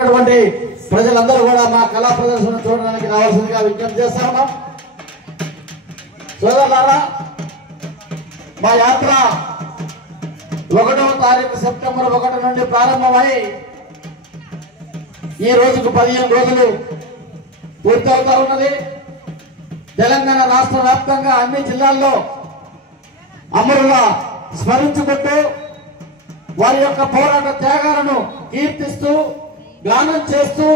ప్రజలందరూ కూడా మా కళా ప్రదర్శన చూడడానికి రావాల్సిందిగా విజ్ఞప్తి చేస్తాము. సోదరులారా, మా యాత్ర 1వ తారీఖు సెప్టెంబర్ 1 నుండి ప్రారంభమై ఈ రోజుకు 15 రోజులు పూర్తవుతా ఉన్నది. తెలంగాణ రాష్ట్ర వ్యాప్తంగా అన్ని జిల్లాల్లో అమరుల స్మరించుకుంటూ వారి యొక్క పోరాట త్యాగాలను కీర్తిస్తూ గానం చేస్తూ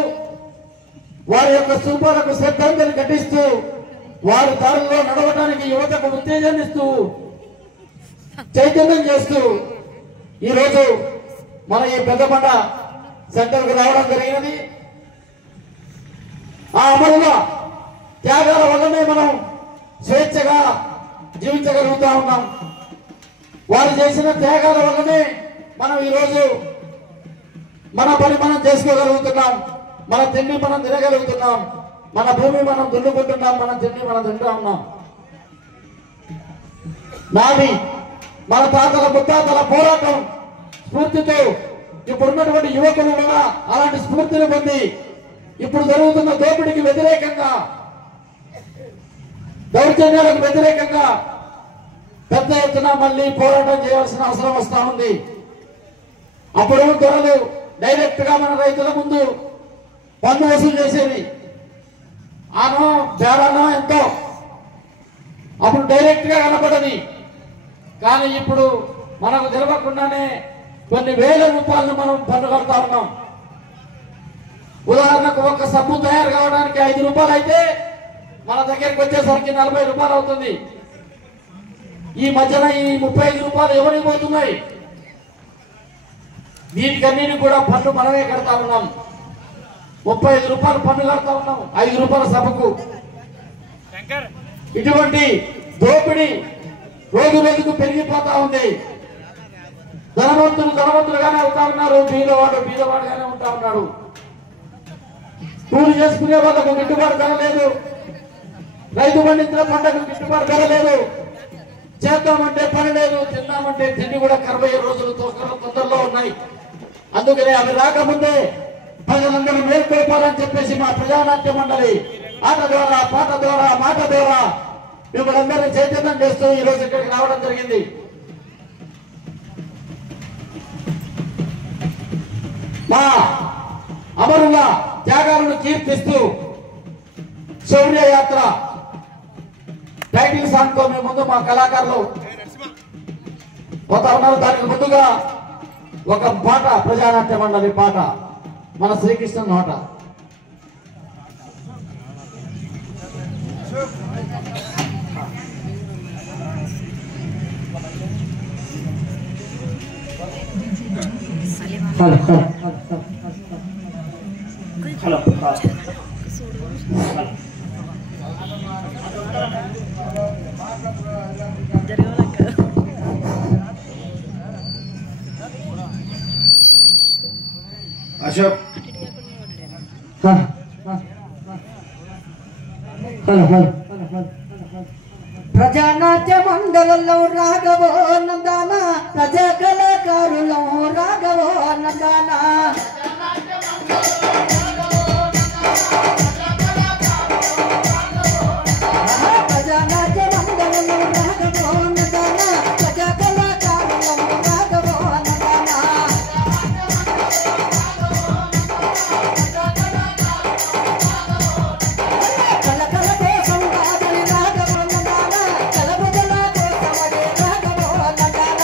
వారి యొక్క స్థూపాలకు శ్రద్ధాంజలి ఘటిస్తూ వారి దారుల్లో నడవడానికి యువతకు ఉత్తేజాన్ని ఇస్తూ చైతన్యం చేస్తూ ఈరోజు మన ఈ పెద్దపండ సెంటర్కు రావడం జరిగినది. ఆ అమరుల త్యాగాల వల్లనే మనం స్వేచ్ఛగా జీవించగలుగుతా ఉన్నాం. వారు చేసిన త్యాగాల వల్లనే మనం ఈరోజు మన పని మనం చేసుకోగలుగుతున్నాం, మన తిండి మనం తినగలుగుతున్నాం, మన భూమి మనం దున్నుకుంటున్నాం, మన తిండి మనం తింటా ఉన్నాం. నాది మన తాతల ముత్తాతల పోరాటం స్ఫూర్తితో ఇప్పుడున్నటువంటి యువకులు కూడా అలాంటి స్ఫూర్తిని పొంది ఇప్పుడు జరుగుతున్న దోపిడీకి వ్యతిరేకంగా, దౌర్జన్యాలకు వ్యతిరేకంగా పెద్ద ఎత్తున మళ్ళీ పోరాటం చేయాల్సిన అవసరం వస్తా ఉంది. అప్పుడు దొరలు డైరెక్ట్ గా మన రైతుల ముందు పన్ను వసూలు చేసేది, ఆనో బేరానో ఎంతో అప్పుడు డైరెక్ట్ గా కనపడది. కానీ ఇప్పుడు మనకు తెలవకుండానే కొన్ని వేల రూపాయలను మనం పన్ను కడతా ఉన్నాం. ఉదాహరణకు ఒక సబ్బు తయారు కావడానికి 5 రూపాయలు అయితే మన దగ్గరికి వచ్చేసరికి 40 రూపాయలు అవుతుంది. ఈ మధ్యన ఈ 35 రూపాయలు ఎవరికి పోతున్నాయి? దీనికన్నీ కూడా పన్ను మనమే కడతా ఉన్నాం. 35 రూపాయలు పన్ను కడతా ఉన్నాం 5 రూపాయల సభకు. ఇటువంటి దోపిడీ రోజు రోజుకు పెరిగిపోతా ఉంది. ధనవంతులు ధనవంతులుగానే అవుతా ఉన్నారు, బీదవాడు బీదవాడుగానే ఉంటా ఉన్నాడు. కూలి చేసుకునే వాళ్ళకు గిట్టుబాటు ధర లేదు, రైతు పండించిన పంటకు గిట్టుబాటు ధర లేదు, చేద్దామంటే పని లేదు, తిందామంటే తిండి కూడా 40 రోజులు తొందరలో ఉన్నాయి. అందుకనే అవి రాకముందే ప్రజలందరూ మేల్కోపాలని చెప్పేసి మా ప్రజానాట్య మండలి ఆట ద్వారా, పాట ద్వారా, మాట ద్వారా మిమ్మల్ని అందరినీ చైతన్యం చేస్తూ ఈ రోజు ఇక్కడికి రావడం జరిగింది. మా అమరుల త్యాగాలను కీర్తిస్తూ శౌర్య యాత్ర టైటిల్ సాంగ్ తో మేము ముందు మా కళాకారులు పోతా ఉన్నారు. దానికి ముందుగా ఒక పాట, ప్రజానాట్య మండలి పాట, మన శ్రీకృష్ణ నోట. అశోక్ ప్రజానాట్య మండలంలో రాఘవో నందాన, ప్రజా కళాకారులో రాఘవో నందాన. ప్రజానాట్య మండలంలో రాఘవో నందాన, ప్రజా కళాకారులో రాఘవో నందాన. కళకళ కోసం రాజని రాఘవో నందాన, కళబుదల కోసమడే రాఘవో నందాన.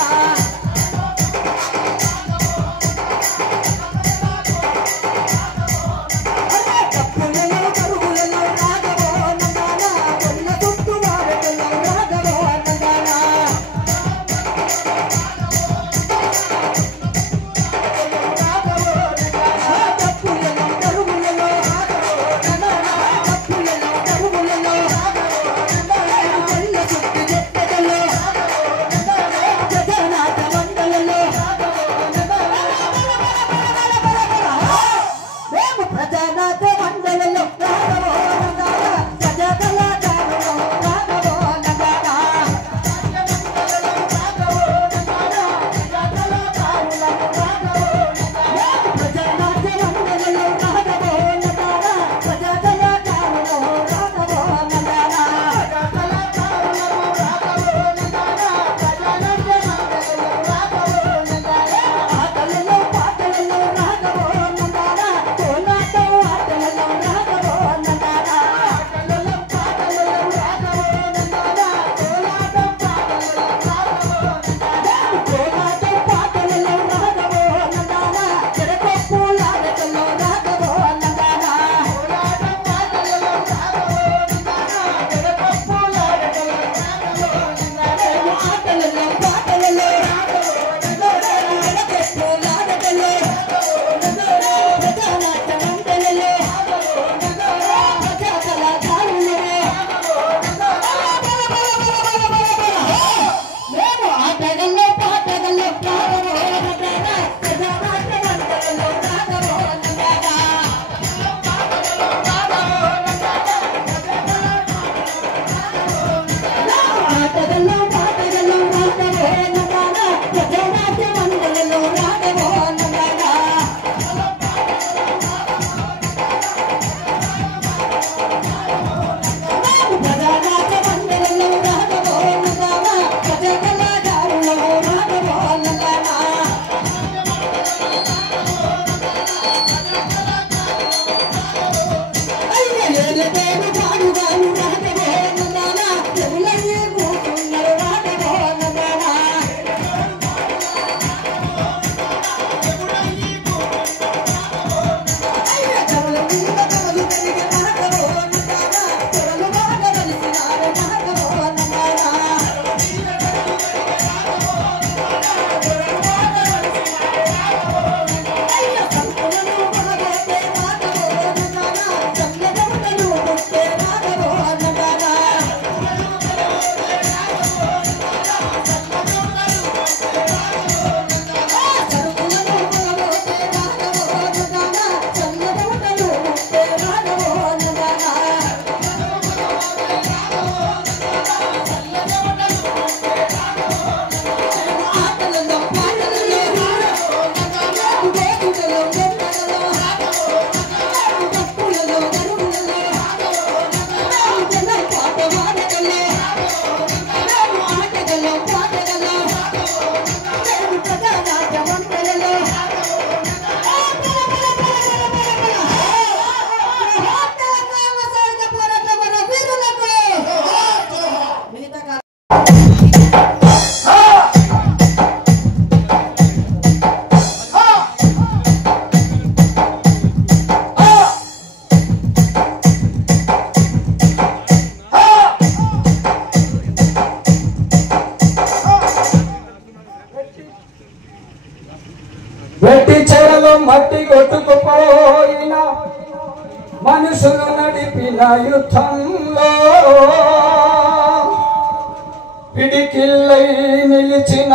నడిపిన యుద్ధంలో పిడికిల్లై నిలిచిన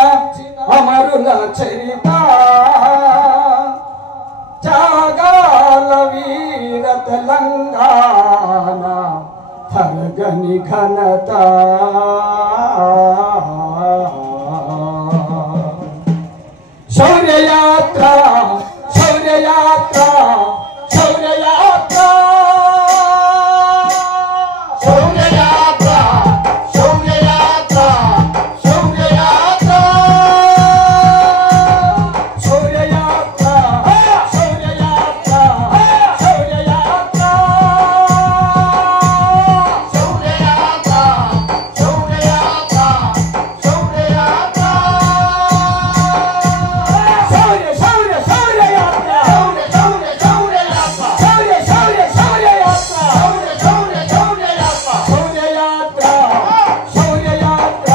అమరుల చరిత త్యాగాల వీర తెలంగాణ తరగని ఘనత శౌర్యయాత్ర శౌర్యయాత్ర శౌర్యయాత్ర శౌర్యయాత్ర శౌర్యయాత్ర శౌర్యయాత్ర శౌర్యయాత్ర శౌర్యయాత్ర శౌర్యయాత్ర శౌర్యయాత్ర శౌర్యయాత్ర శౌర్యయాత్ర శౌర్య శౌర్య శౌర్యయాత్ర శౌర్య శౌర్య శౌర్యయాత్ర శౌర్య శౌర్య శౌర్యయాత్ర శౌర్య శౌర్య శౌర్యయాత్ర శౌర్యయాత్ర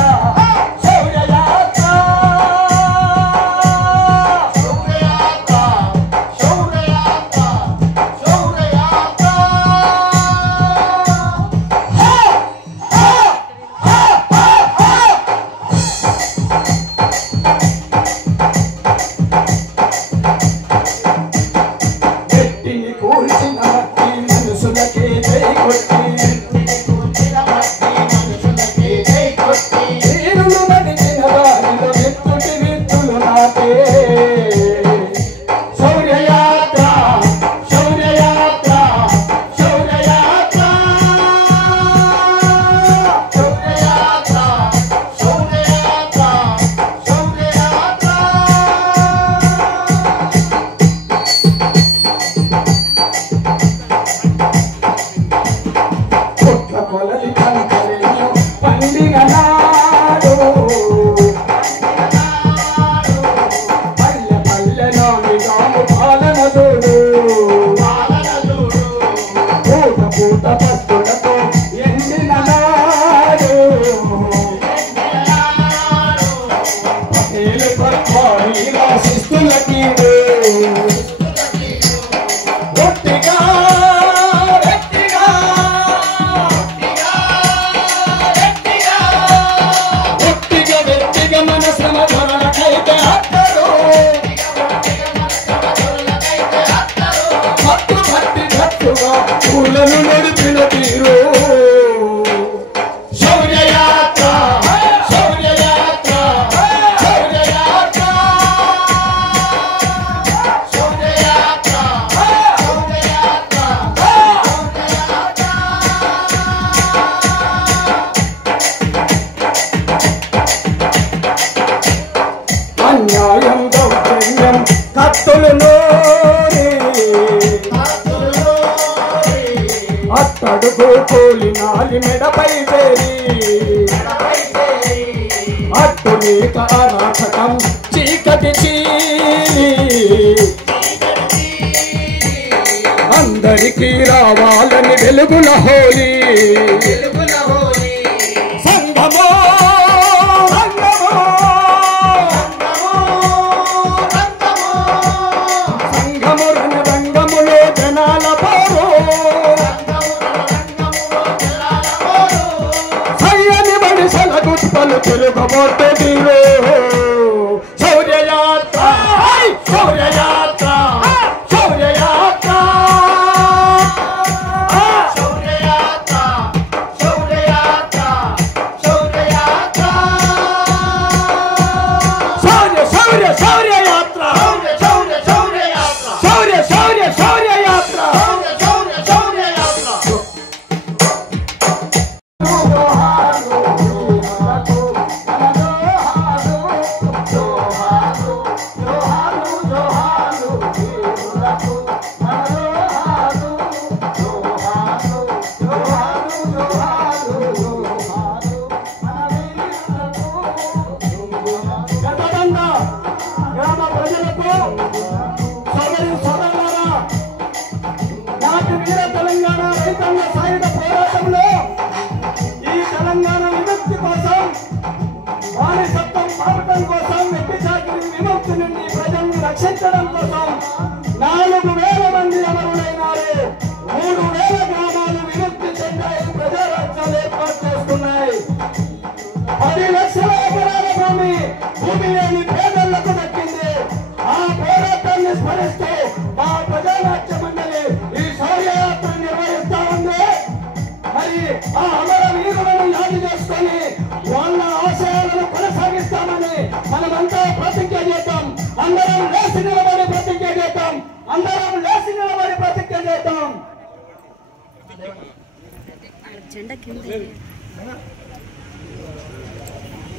శౌర్యయాత్ర శౌర్యయాత్ర శౌర్యయాత్ర శౌర్యయాత్ర గట్టిని కూల్చిన మట్టి మనసులకే జై కొట్టి వీరులు నడిచిన దారిలో విత్తుటి విత్తులు నాటే శౌర్యయాత్ర శౌర్యయాత్ర శౌర్యయాత్ర శౌర్యయాత్ర శౌర్యయాత్ర శౌర్యయాత్ర కొట్ల కొలలి కంకరేను పండిన నాడు పల్లె పల్లెలోని గాము పాలన చూడు పూట పూట పస్తులతో ఎండిన నాడు పటేలు పట్వారి శిస్తుల కీడు గట్టిగా గట్టిగా గట్టిగా గట్టిగా మన శ్రమ ధరలకైతే అత్తరు భక్తు భక్తి భక్తుగా పూలను నడిపిన తీరు శౌర్యయాత్ర శౌర్యయాత్ర శౌర్యయాత్ర శౌర్యయాత్ర శౌర్యయాత్ర అన్యాయం దౌర్జన్యం కత్తులు నోరి అట్టడుగు కూలినాలి మెడపై వేరి అట్టు నీక అరాచకం చీకటి చీలి అందరికీ రావాలని వెలుగుల హోలీ సంగమో సంగమో సంగము రణరంగములో జనాల పోరు సయ్యని మనిషల గుట్టలు తిరుగుబోతే తీరు శౌర్యయాత్ర శౌర్యయాత్ర శౌర్యయాత్ర శౌర్యయాత్ర శౌర్యయాత్ర శౌర్యయాత్ర శౌర్య శౌర్య శౌర్యయాత్ర శౌర్య శౌర్యయాత్ర శౌర్య శౌర్య శౌర్యయాత్ర శౌర్య శౌర్యయాత్ర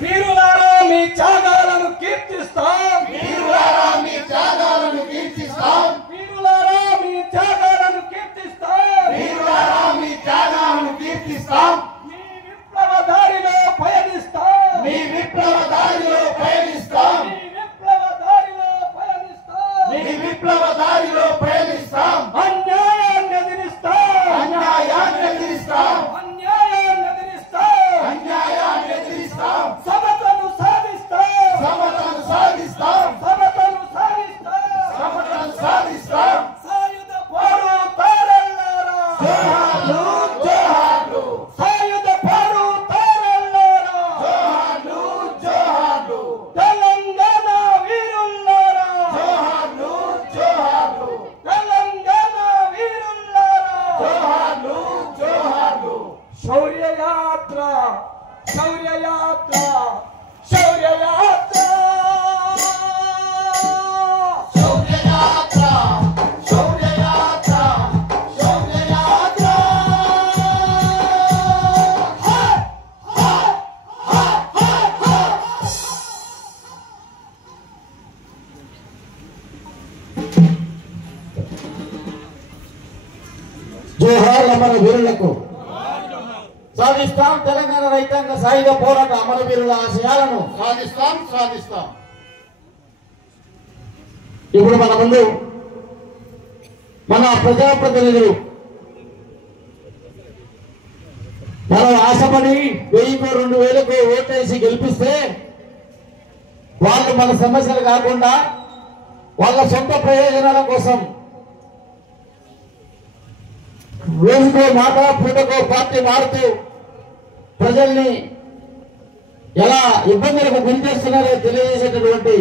వీరులారా మీ త్యాగాలను కీర్తిస్తాం, వీరులారా మీ త్యాగాలను కీర్తిస్తాం, వీరులారా మీ త్యాగాలను కీర్తిస్తాం, వీరులారా మీ త్యాగాలను కీర్తిస్తాం. మీ విప్లవ దారిలో పయనిస్తాం, మీ విప్లవ దారిలో పయనిస్తాం, మీ విప్లవ దారిలో పయనిస్తాం, మీ విప్లవ దారిలో పయనిస్తాం. అన్యాయాన్ని ఎదిరిస్తాం, అన్యాయాన్ని ఎదిరిస్తాం, అన్యాయాన్ని ఎదిరిస్తాం, అన్యాయాన్ని ఎదిరిస్తాం. సమతను సాధిస్తాం, సమతను సాధిస్తాం, సమతను సాధిస్తాం, సమతను సాధిస్తాం. సాయుధ పోరాటాలారా, జోహార్లు జోహార్లు, సాయుధ పోరాటాలారా, జోహార్లు జోహార్లు, తెలంగాణ వీరులారా, జోహార్లు జోహార్లు, తెలంగాణ వీరులారా, జోహార్లు జోహార్లు. శౌర్య యాత్ర, శౌర్య యాత్ర, శౌర్య యాత్ర, శౌర్య యాత్ర, శౌర్య యాత్ర, శౌర్య యాత్ర. జోహార్ అమర వీరులకు. సాధిస్తాం తెలంగాణ రైతాంగ సాయుధ పోరాట అమర వీరుల ఆశయాలను. సాధిస్తాం సాధిస్తాం. ఇప్పుడు మన ముందు మన ప్రజాప్రతినిధులు మనం ఆశపడి 1000కో 2000కో ఓటేసి గెలిపిస్తే వాళ్ళు మన సమస్యలు కాకుండా వాళ్ళ సొంత ప్రయోజనాల కోసం రోజుకో మాట పూటకో పార్టీ మారుతూ ప్రజల్ని ఎలా ఇబ్బందులకు గురి చేస్తున్నారో తెలియజేసేటటువంటి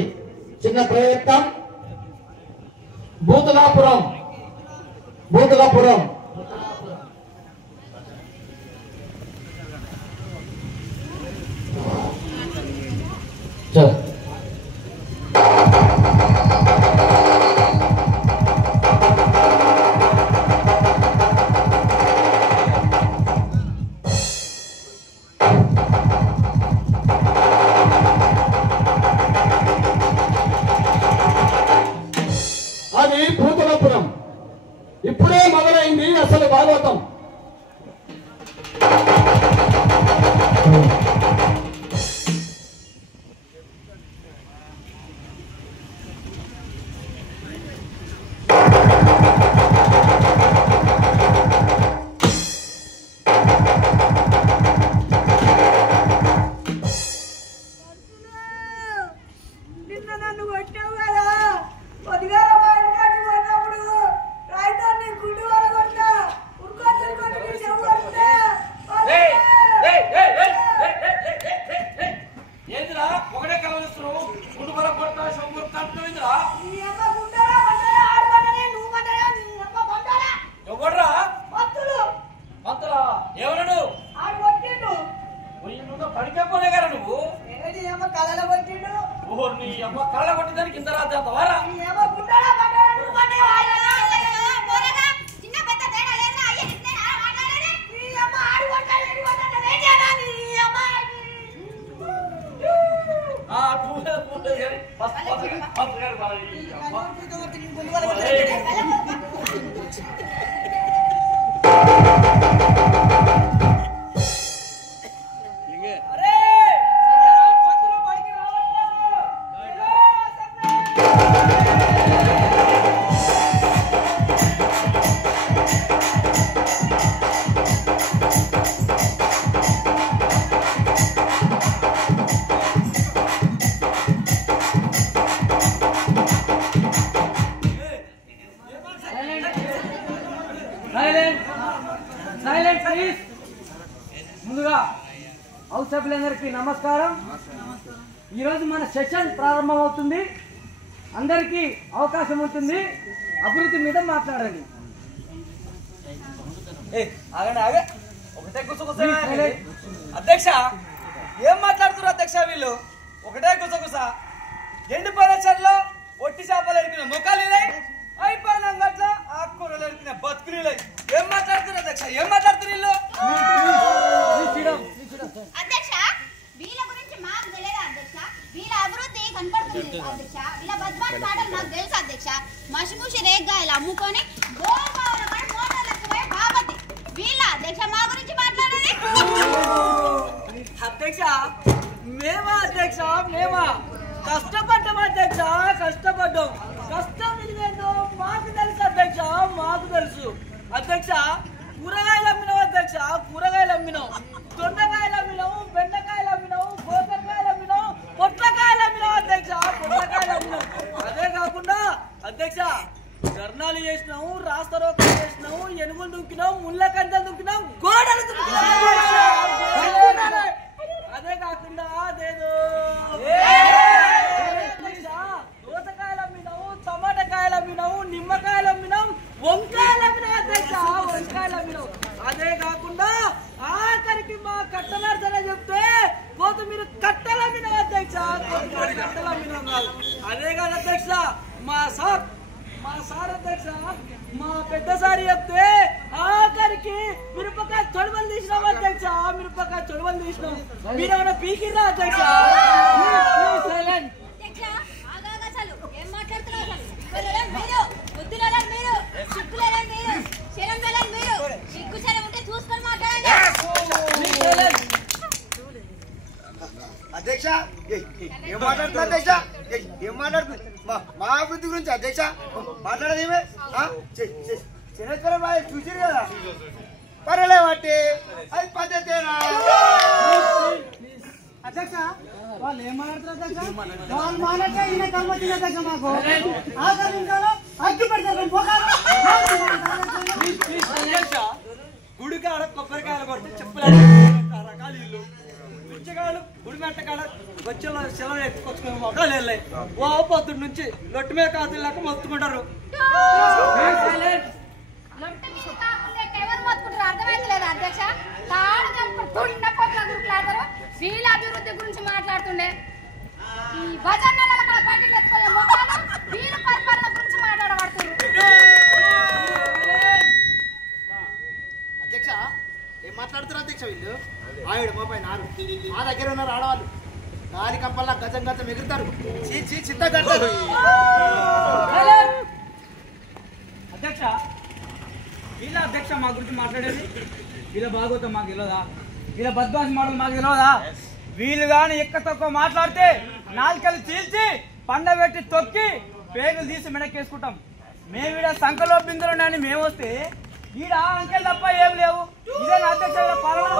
చిన్న ప్రయత్నం. బూతులాపురం చల్. అది భూతలపురం. ఇప్పుడే మొదలైంది అసలు భాగవతం. నిన్న నన్ను కొట్టావు కదా, కొద్దిగా వాడికాటి కొన్నప్పుడు రాయితాన్ని గుడ్డు వరగొట్టా ఉరుకొచ్చుకొని నీ చెవు కొడితే ఏందిరా ఒకటే కలవరిస్తున్నావు, గుడ్డు మర కొట్టా శంకర్ కంటున్నావురా. నీ అమ్మ గుడ్డరా పడ్డరా ఆడపడ్డనే నువ్వు పడ్డరా నీ అమ్మ పడ్డరా ఎవడ్రా భక్తులు అంతరా ఎవరడు ఆడు కొట్టిండు. నువ్వు పడికపోనే కదా నువ్వు. నీ అమ్మ కళ్ళలో కొట్టిండు. ఓహో నీ అమ్మ కళ్ళ కొట్టిదానికి ఇంత రాత్రి అంతవారా. నీ అమ్మ గుడ్డరా పడ్డరా నువ్వు పడ్డరా చిన్న పెద్ద తేడా లేదా అయ్యే నిన్నే మాట్లాడేది. నీ అమ్మ ఆడు కొట్టాలి ఇడు కొట్టాలి ఏం చేయాలా నీ అమ్మ సైలెంట్ ప్లీజ్. ముందుగా హౌస్ సభ్యులందరికీ నమస్కారం. ఈరోజు మన సెషన్ ప్రారంభమవుతుంది. అందరికీ అవకాశం ఉంటుంది. అభివృద్ధి మీద మాట్లాడండి. ఒకటే గుసగుస అధ్యక్ష. ఏం మాట్లాడుతున్నారు అధ్యక్ష వీళ్ళు? ఒకటే గుసగుస. ఎండిపోయిన చెల్లో ఒట్టి చేపలు ఎరికిన ముఖాలు అయిపోయిన గట్ల ఆకుకూరలు ఎరికిన బతుకులు ఏం మాట్లాడుతున్నారు అధ్యక్ష? ఏం మాట్లాడుతున్నారు వీళ్ళు? అధ్యక్ష వీళ్ళ గురించి మాకు తెలియదు అధ్యక్ష. వీళ్ళ అభివృద్ధి కనపడుతుంది అధ్యక్ష. వీళ్ళ బద్మాష్ మాటలు నాకు తెలుసు అధ్యక్ష. మసిమూసి రేగ్గాయలు అమ్ముకొని బాపతి వీళ్ళ అధ్యక్ష మా గురించి మాట్లాడేది. అధ్యక్ష మేమా అధ్యక్ష మేమా కష్టపడ్డాం అధ్యక్ష. కష్టపడ్డాం. కష్టం విలువేందో మాకు తెలుసు అధ్యక్ష. మాకు తెలుసు అధ్యక్ష. కూరగాయలు అమ్మినాం అధ్యక్ష. కూరగాయలు అమ్మినాం. దొండకాయలు అమ్మినాం. బెండకాయలు అమ్మినాం. గోకరకాయలు అమ్మినాం. పొట్లకాయలు అమ్మినాం అధ్యక్ష. పొట్లకాయలు అమ్మినాం. అదే కాకుండా అధ్యక్ష ధర్నాలు చేసినాము. రాస్తారోకలు చేసినాము. ఎనుగులు దుక్కినాం. ముళ్ళ కంచెలు దుక్కినాం. గోడలు దుక్కినాం. అదే కాకుండా అదేదో దోసకాయలు అమ్మినాము. టమాటకాయలు అమ్మినాము. నిమ్మకాయలు అమ్మినాం. వంకాయలు అమ్మినాం అధ్యక్ష. వంకాయలు అమ్మినాం. అదే కాకుండా ఆఖరికి మా కట్టనర్సన చెప్తే కొత్తిమీర కట్టలు అమ్మినాం అధ్యక్ష. కొత్తిమీర కట్టలు అమ్మినాం కాదు. అదే కాదు అధ్యక్ష మా సార్ అధ్యక్ష మా పెద్ద సారి చెప్తే ఆఖరికి మిరపకాయ తొడవలు తీసినాం అధ్యక్ష. మిరపకాయ తొడవలు తీసినాం. మీరేమైనా పీకిర్రా అధ్యక్ష? అధ్యక్ష ఆగాగా చాలు. ఏం మాట్లాడుతున్నారు మీరు? బుద్ధులలో మీరు, సిగ్గులలో మీరు, శరంలో మీరు. సిగ్గు శరం ఉంటే చూసుకొని మాట్లాడండి అధ్యక్ష. ఏం మాట్లాడుతున్నా అధ్యక్ష? ఏం మాట్లాడుతుంది? మా అభివృద్ధి గురించి అధ్యక్ష మాట్లాడదేమే. శనేశ్వరరావు చూసిరు కదా పర్వాలే బట్టి అది పద్ధతేనా అధ్యక్ష? వాళ్ళు ఏం మాట్లాడుతున్నారు అధ్యక్ష? వాళ్ళు మాట్లాడితే ఈయన కమ్మచ్చింది అధ్యక్ష. మాకు ఆఖరి నిమిషంలో అగ్గి పెడతారు. గుడికాడ కొబ్బరికాయలు కొడితే చెప్పులు రకాలు ఇల్లు పిచ్చగాళ్ళు గుడి మెట్టకాడ వచ్చేలో సెలవు ఎత్తుకొచ్చుకుని మొక్కలు వెళ్ళాయి. ఓ పొద్దున్న నుంచి లొట్టు మీద కాదు లేక మొత్తుకుంటారు. అర్థమైతలేదు అధ్యక్ష. వీళ్ళ అభివృద్ధి గురించి మాట్లాడుతుండే ఈ భజనల పట్టిలు ఎత్తుకోయే మొక్కలు వీళ్ళ పరిపాలన గురించి మాట్లాడబడుతుంది. అధ్యక్ష. ఏం మాట్లాడుతున్నారు అధ్యక్ష? వీళ్ళు ఆవిడ మా పైన మా దగ్గర ఉన్నారు ఆడవాళ్ళు. గాలి కంపల్లా గజం గజం ఎగురుతారు. చిత్త కడతారు. అధ్యక్ష వీళ్ళ అధ్యక్ష మా గురించి మాట్లాడేది. వీళ్ళ భాగవతం మాకు తెలియదా? వీళ్ళ బద్మాష్ మోడల్ మాకు తెలియదా? వీళ్ళు కానీ ఎక్క తక్కువ మాట్లాడితే నాలుకలు చీల్చి పండబెట్టి తొక్కి పేగులు తీసి మెడకేసుకుంటాం. మేము ఈడ సంఖలో బిందులు ఉన్నాయని మేము వస్తే ఈడ అంకెలు తప్ప ఏం లేవు. ఇదే నా అధ్యక్ష పాలన.